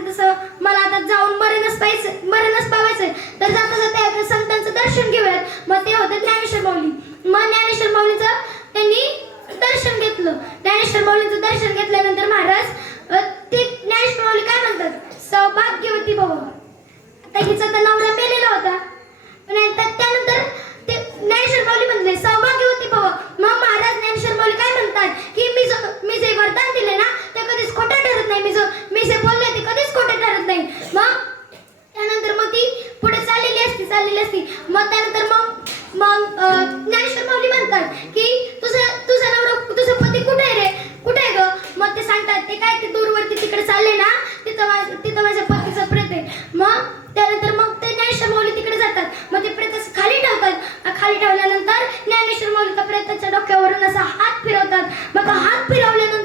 असेल तसं मला आता जाऊन मरणच पाहिजे मरणच पावायचंय तर जाता जाता संतांचं दर्शन घेऊयात. मग ते होतं ज्ञानेश्वर माऊली. मग ज्ञानेश्वर माऊलीचं चाललेली असती. मग त्यानंतर मग मग ज्ञानेश्वर माऊली म्हणतात की तुझं तुझा नवरा तुझा पती कुठे आहे रे? कुठे आहे ग? मग ते सांगतात ते काय ते दूरवरती तिकडे चालले ना तिथं तिथं माझ्या पतीचं प्रेत आहे. मग त्यानंतर मग ते ज्ञानेश्वर माऊली तिकडे जातात. मग ते प्रेत खाली ठेवतात. खाली ठेवल्यानंतर ज्ञानेश्वर माऊली त्या प्रेताच्या डोक्यावरून असा हात फिरवतात. मग हात फिरवल्यानंतर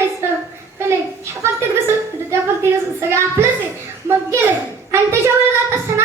बसायचं. कळलं ह्या कसं त्या कसं सगळं आपलंच आहे. मग गेलं. आणि त्याच्यावर जात असताना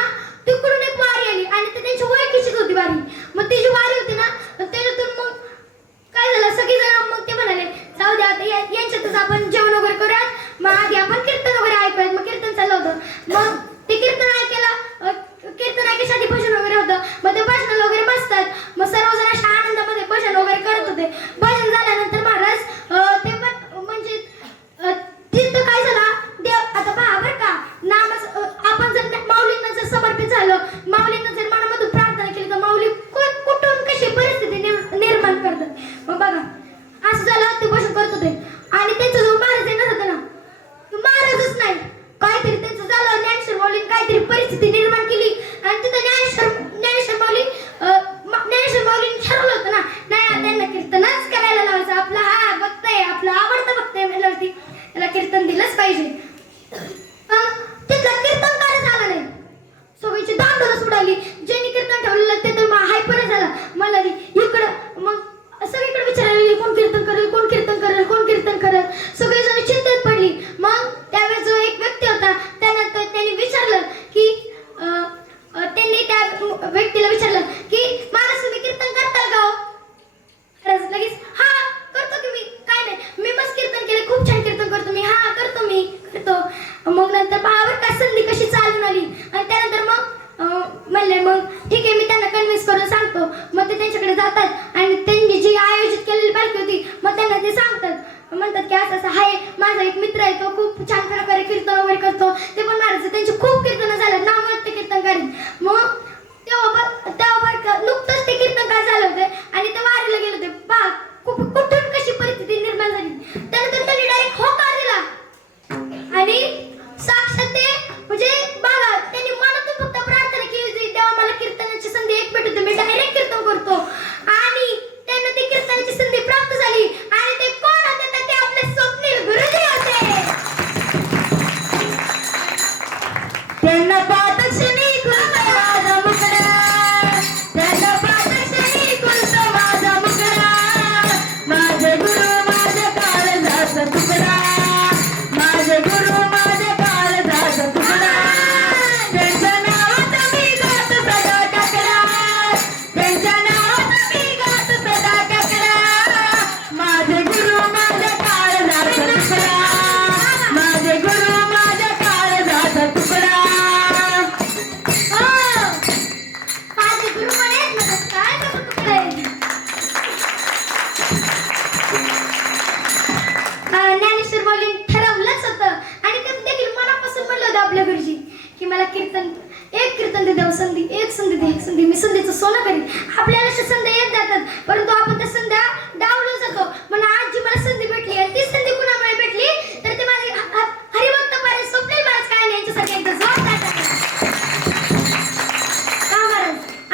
त्यास असं आहे. माझा एक मित्र आहे तो खूप छान प्रकारे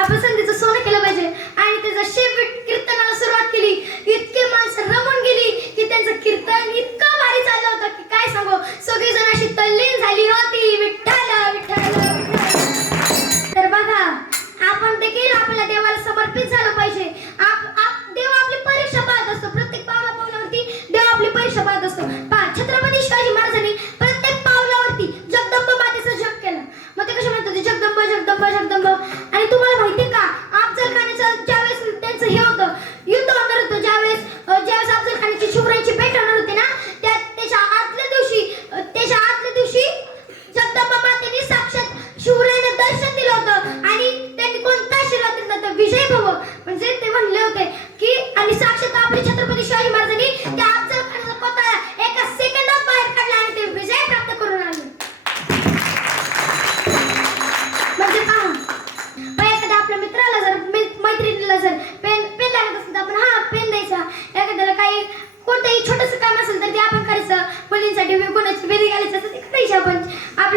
他不是那个。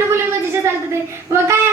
मुलं मुलीमध्ये जे चालतं ते. मग काय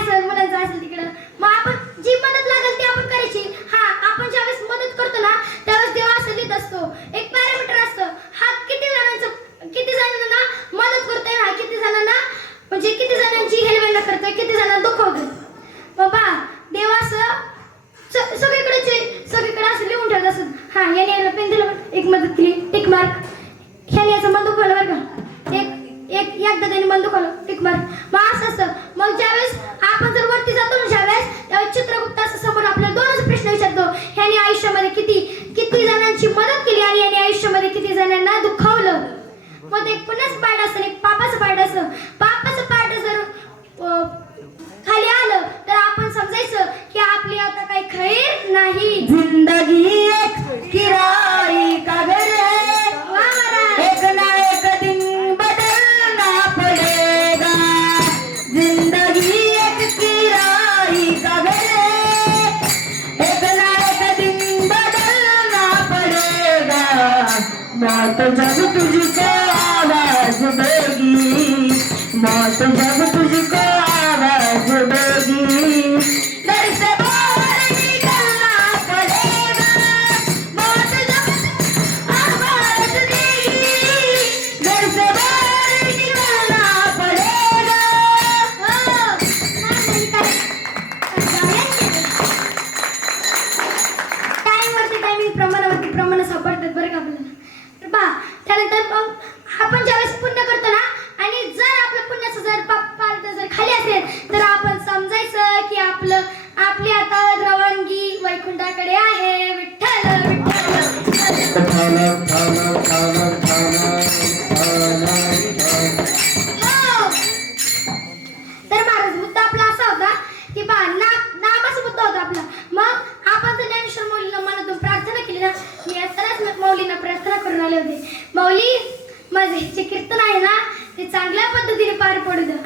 मात जग तुझको आवाज देगी। मात जग तुझको आवाज देगी। padre por allá.